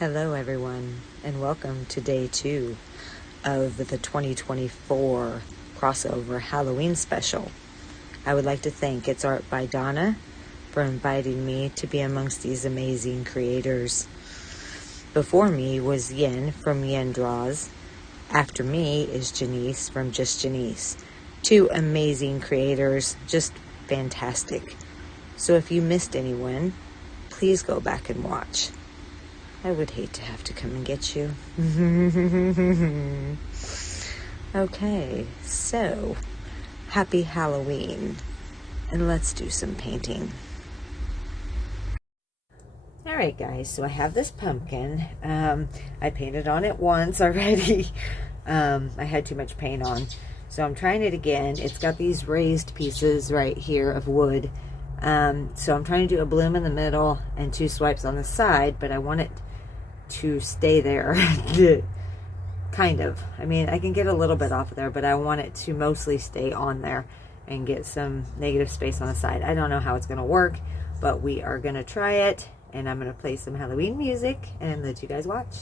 Hello everyone, and welcome to day 2 of the 2024 crossover Halloween special. I would like to thank It's Art by Donna for inviting me to be amongst these amazing creators. Before me was Yin from Yin Draws. After me is Janese from Just Janese. Two amazing creators, just fantastic. So if you missed anyone, please go back and watch. I would hate to have to come and get you. Okay, so happy Halloween, and let's do some painting. Alright guys, so I have this pumpkin. I painted on it once already. I had too much paint on, so I'm trying it again. It's got these raised pieces right here of wood. So I'm trying to do a bloom in the middle and 2 swipes on the side, but I want it to stay there. Kind of. I mean, I can get a little bit off of there, but I want it to mostly stay on there and get some negative space on the side. I don't know how it's going to work, but we are going to try it, and I'm going to play some Halloween music and let you guys watch.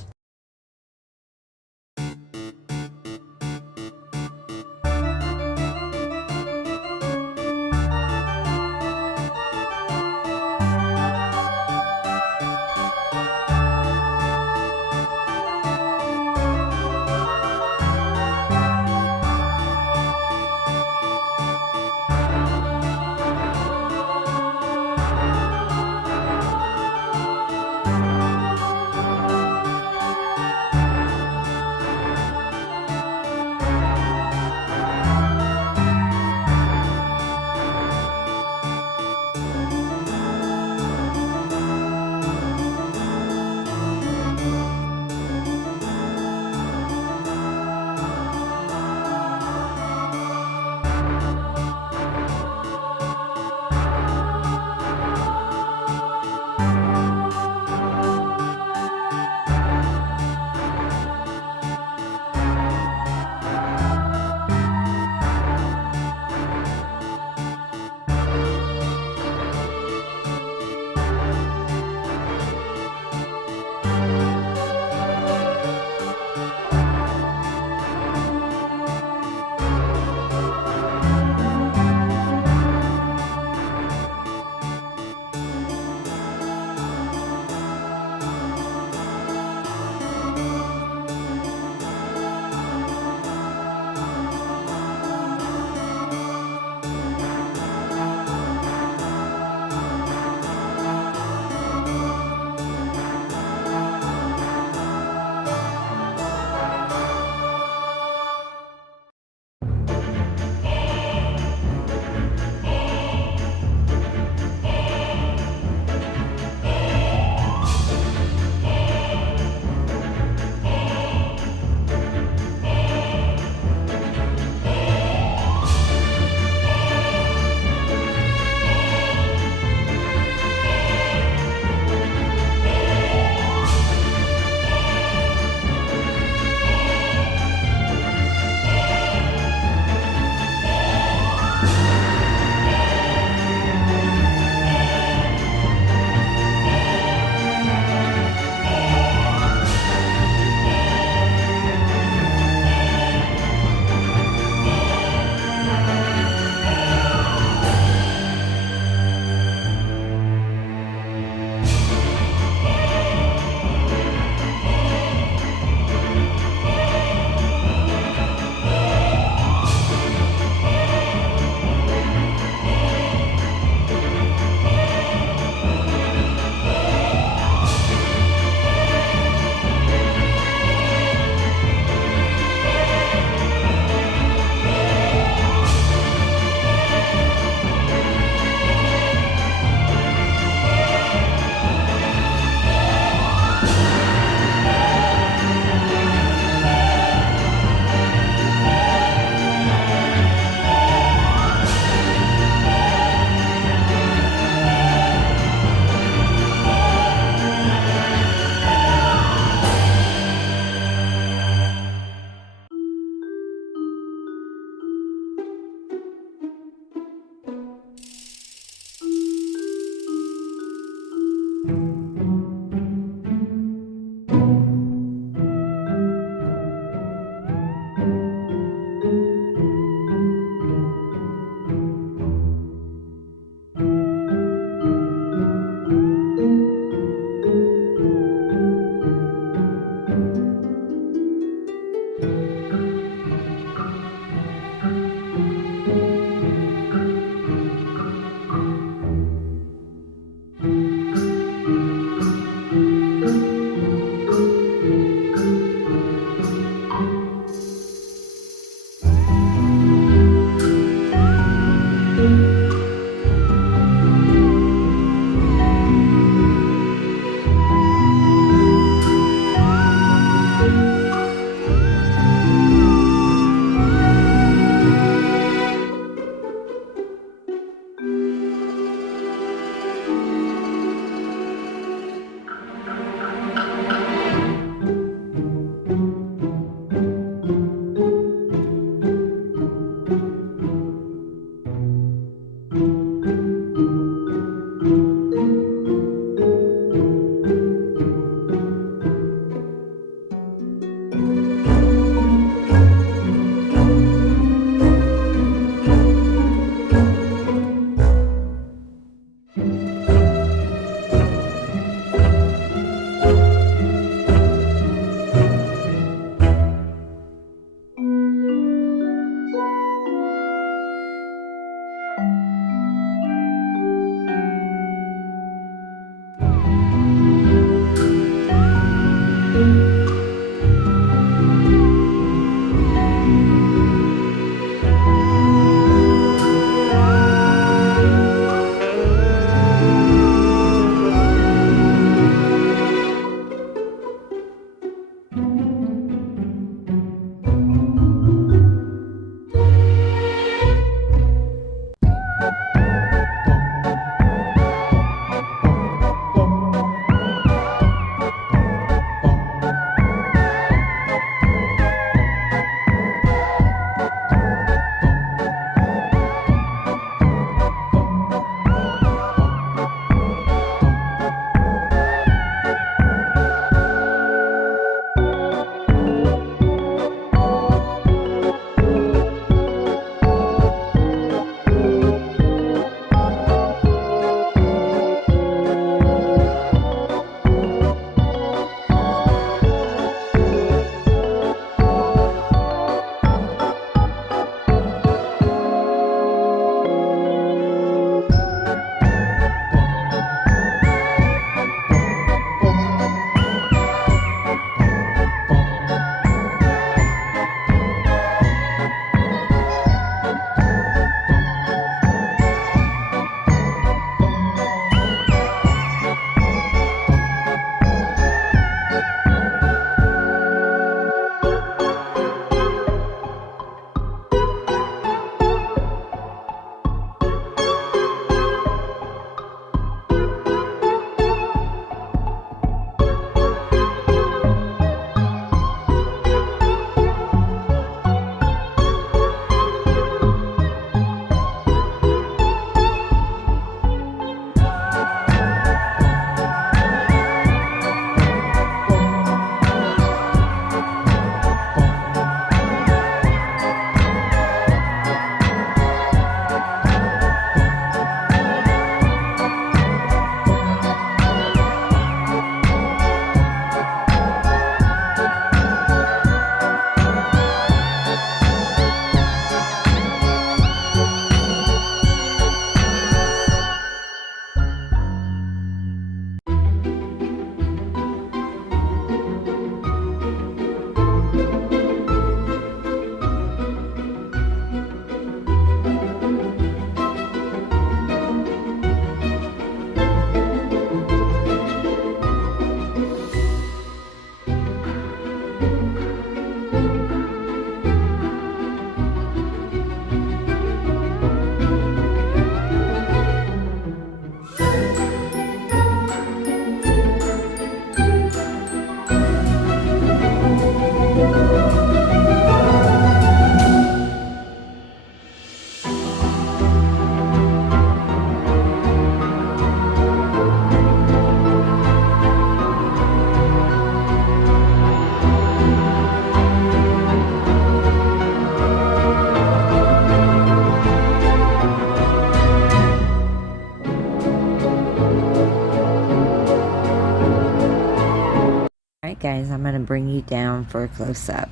Alright guys, I'm going to bring you down for a close-up.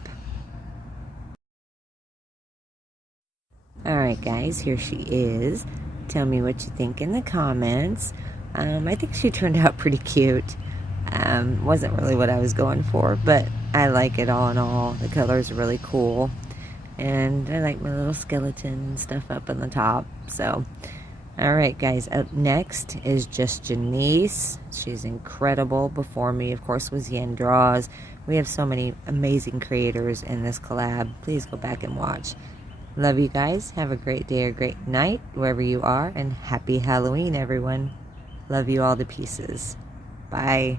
Alright guys, here she is. Tell me what you think in the comments. I think she turned out pretty cute. Wasn't really what I was going for, but I like it all in all. The colors are really cool. And I like my little skeleton stuff up on the top. So, alright guys, up next is just Janese. She's incredible. Before me, of course, was Yen Draws. We have so many amazing creators in this collab. Please go back and watch. Love you guys. Have a great day or great night wherever you are. And happy Halloween, everyone. Love you all to pieces. Bye.